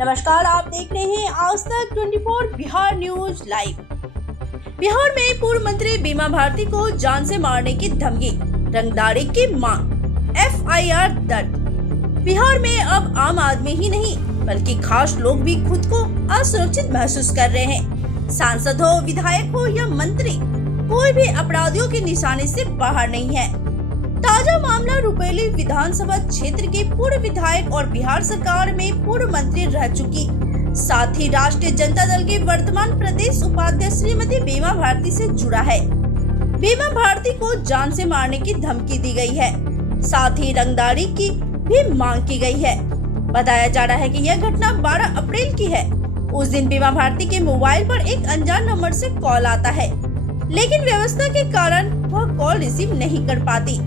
नमस्कार, आप देख रहे हैं आज तक 24 बिहार न्यूज लाइव। बिहार में पूर्व मंत्री बीमा भारती को जान से मारने की धमकी, रंगदारी की मांग, FIR दर्ज। बिहार में अब आम आदमी ही नहीं बल्कि खास लोग भी खुद को असुरक्षित महसूस कर रहे हैं। सांसद हो, विधायक हो या मंत्री, कोई भी अपराधियों के निशाने से बाहर नहीं है। ताजा मामला रुपैली विधानसभा क्षेत्र के पूर्व विधायक और बिहार सरकार में पूर्व मंत्री रह चुकी, साथ ही राष्ट्रीय जनता दल के वर्तमान प्रदेश उपाध्यक्ष श्रीमती बीमा भारती से जुड़ा है। बीमा भारती को जान से मारने की धमकी दी गई है, साथ ही रंगदारी की भी मांग की गई है। बताया जा रहा है कि यह घटना 12 अप्रैल की है। उस दिन बीमा भारती के मोबाइल पर एक अनजान नंबर से कॉल आता है, लेकिन व्यवस्था के कारण वह कॉल रिसीव नहीं कर पाती।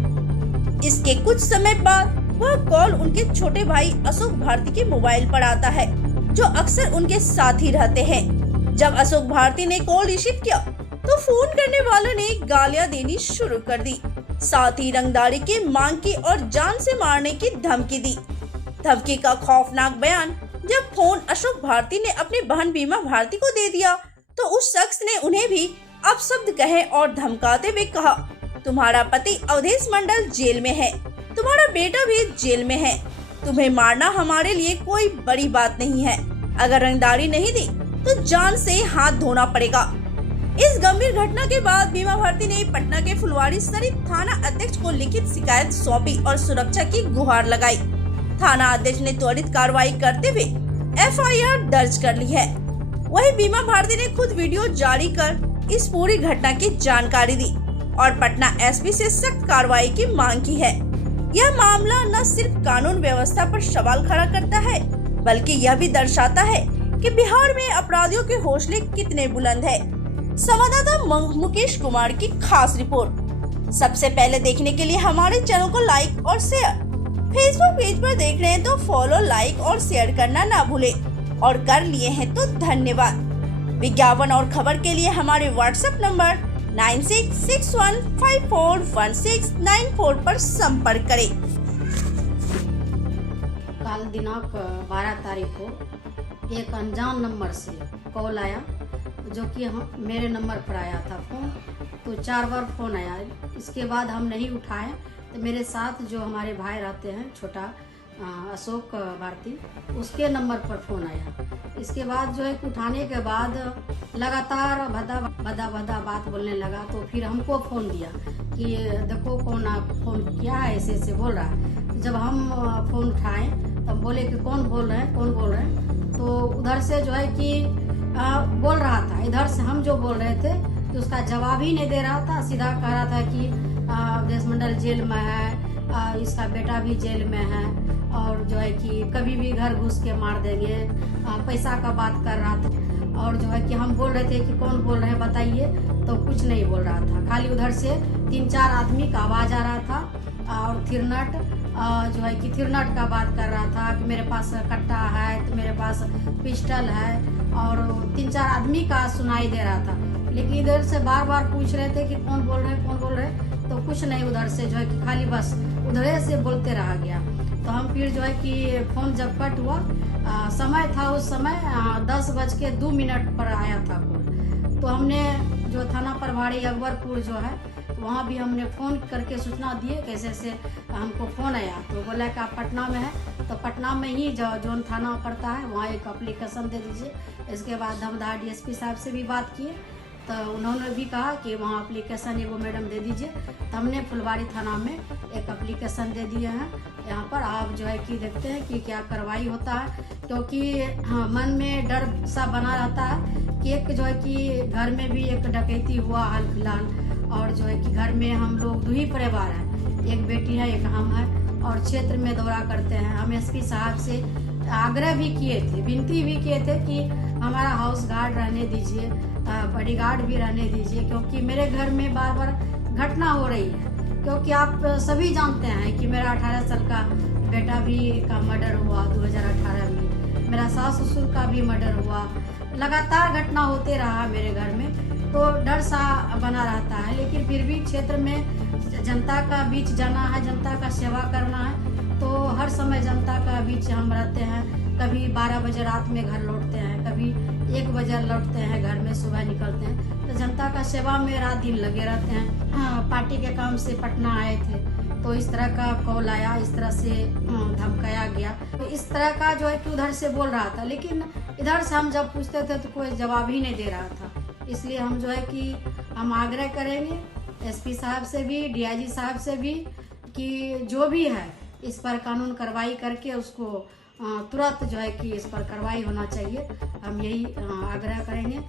इसके कुछ समय बाद वह कॉल उनके छोटे भाई अशोक भारती के मोबाइल पर आता है, जो अक्सर उनके साथ ही रहते हैं। जब अशोक भारती ने कॉल रिसीव किया तो फोन करने वालों ने गालियां देनी शुरू कर दी, साथ ही रंगदारी की मांग की और जान से मारने की धमकी दी। धमकी का खौफनाक बयान जब फोन अशोक भारती ने अपनी बहन बीमा भारती को दे दिया तो उस शख्स ने उन्हें भी अपशब्द कहे और धमकाते हुए कहा, तुम्हारा पति अवधेश मंडल जेल में है, तुम्हारा बेटा भी जेल में है, तुम्हें मारना हमारे लिए कोई बड़ी बात नहीं है। अगर रंगदारी नहीं दी तो जान से हाथ धोना पड़ेगा। इस गंभीर घटना के बाद बीमा भारती ने पटना के फुलवारी शरीफ थाना अध्यक्ष को लिखित शिकायत सौंपी और सुरक्षा की गुहार लगाई। थाना अध्यक्ष ने त्वरित कार्रवाई करते हुए FIR दर्ज कर ली है। वही बीमा भारती ने खुद वीडियो जारी कर इस पूरी घटना की जानकारी दी और पटना SP से सख्त कार्रवाई की मांग की है। यह मामला न सिर्फ कानून व्यवस्था पर सवाल खड़ा करता है, बल्कि यह भी दर्शाता है कि बिहार में अपराधियों के हौसले कितने बुलंद है। संवाददाता मुकेश कुमार की खास रिपोर्ट। सबसे पहले देखने के लिए हमारे चैनल को लाइक और शेयर, फेसबुक पेज पर देख रहे हैं तो फॉलो, लाइक और शेयर करना ना भूले, और कर लिए हैं तो धन्यवाद। विज्ञापन और खबर के लिए हमारे WhatsApp नंबर 9661541694 पर संपर्क करें। कल दिनांक 12 तारीख को एक अनजान नंबर से कॉल आया, जो कि मेरे नंबर पर आया था फोन। तो 4 बार फोन आया। इसके बाद हम नहीं उठाए तो मेरे साथ जो हमारे भाई रहते हैं छोटा अशोक भारती, उसके नंबर पर फोन आया। इसके बाद जो है उठाने के बाद लगातार भदा बात बोलने लगा। तो फिर हमको फोन दिया कि देखो कौन फोन किया है, ऐसे बोल रहा है। जब हम फोन उठाए तब बोले कि कौन बोल रहे हैं। तो उधर से जो है कि बोल रहा था, इधर से हम जो बोल रहे थे तो उसका जवाब ही नहीं दे रहा था। सीधा कह रहा था कि अवधेश मंडल जेल में है, इसका बेटा भी जेल में है, और जो है कि कभी भी घर घुस के मार देंगे, पैसा का बात कर रहा था। और जो है कि हम बोल रहे थे कि कौन बोल रहे हैं बताइए, तो कुछ नहीं बोल रहा था। खाली उधर से 3-4 आदमी का आवाज आ रहा था और थिरनट जो है कि थिरनट का बात कर रहा था कि मेरे पास कट्टा है, तो मेरे पास पिस्टल है, और 3-4 आदमी का सुनाई दे रहा था। लेकिन इधर से बार बार पूछ रहे थे कि कौन बोल रहे हैं, तो कुछ नहीं। उधर से जो है कि खाली बस उधरे से बोलते रह गया। तो हम फिर जो है कि फोन जब कट हुआ, समय था उस समय 10:02 पर आया था कॉल। तो हमने जो थाना प्रभारी अकबरपुर जो है वहाँ भी हमने फ़ोन करके सूचना दिए कैसे से हमको फ़ोन आया। तो बोला कि आप पटना में है, तो पटना में ही जो थाना पड़ता है वहाँ एक एप्लीकेशन दे दीजिए। इसके बाद धमदार DSP साहब से भी बात किए, तो उन्होंने भी कहा कि वहाँ एप्लीकेशन एगो मैडम दे दीजिए। तो हमने फुलवारी थाना में एक एप्लीकेशन दे दिए हैं। यहाँ पर आप जो है कि देखते हैं कि क्या कार्रवाई होता है, क्योंकि मन में डर सा बना रहता है कि एक जो है कि घर में भी एक डकैती हुआ हाल फिलहाल, और जो है कि घर में हम लोग 2 ही परिवार हैं, एक बेटी है एक हम है, और क्षेत्र में दौरा करते हैं। हम SP साहब से आग्रह भी किए थे, विनती भी किए थे कि हमारा हाउस गार्ड रहने दीजिए, बॉडीगार्ड भी रहने दीजिए, क्योंकि मेरे घर में बार बार घटना हो रही है। क्योंकि आप सभी जानते हैं कि मेरा 18 साल का बेटा भी का मर्डर हुआ 2018 में, मेरा सास ससुर का भी मर्डर हुआ। लगातार घटना होते रहा मेरे घर में, तो डर सा बना रहता है। लेकिन फिर भी क्षेत्र में जनता का बीच जाना है, जनता का सेवा करना है, तो हर समय जनता का बीच हम रहते हैं। कभी 12 बजे रात में घर लौटते हैं, कभी 1 बजे लौटते हैं घर में, सुबह निकलते हैं। तो जनता का सेवा में रात दिन लगे रहते हैं। पार्टी के काम से पटना आए थे तो इस तरह का कॉल आया, इस तरह से धमकाया गया। तो इस तरह का जो है कि उधर से बोल रहा था, लेकिन इधर से हम जब पूछते थे तो कोई जवाब ही नहीं दे रहा था। इसलिए हम जो है कि हम आग्रह करेंगे एसपी साहब से भी, डीआईजी साहब से भी कि जो भी है इस पर कानून कार्रवाई करके उसको तुरंत जो है कि इस पर कार्रवाई होना चाहिए। हम यही आग्रह करेंगे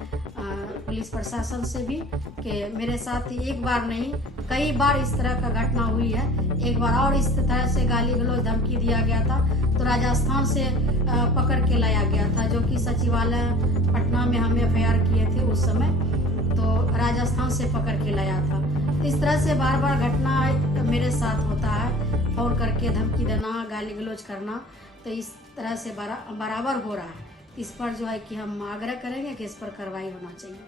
पुलिस प्रशासन से भी कि मेरे साथ एक बार नहीं कई बार इस तरह का घटना हुई है। एक बार और इस तरह से गाली गलौज धमकी दिया गया था तो राजस्थान से पकड़ के लाया गया था, जो कि सचिवालय पटना में हम FIR किए थे उस समय, तो राजस्थान से पकड़ के लाया था। इस तरह से बार बार घटना मेरे साथ होता है, फोन करके धमकी देना, गाली गलौज करना, तो इस तरह से बराबर हो रहा है। इस पर जो है कि हम आग्रह करेंगे कि इस पर कार्रवाई होना चाहिए।